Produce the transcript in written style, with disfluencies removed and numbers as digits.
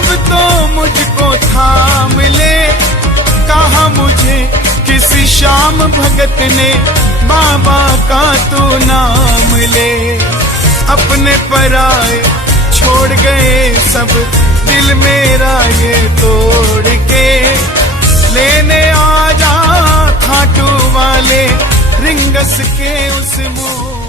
अब तो मुझको थाम ले, कहा मुझे किसी श्याम भगत ने, बाबा का तू नाम ले। अपने पराए छोड़ गए सब, दिल मेरा ये तोड़ के, लेने आ जा खाटू वाले रिंगस के उस मोड़।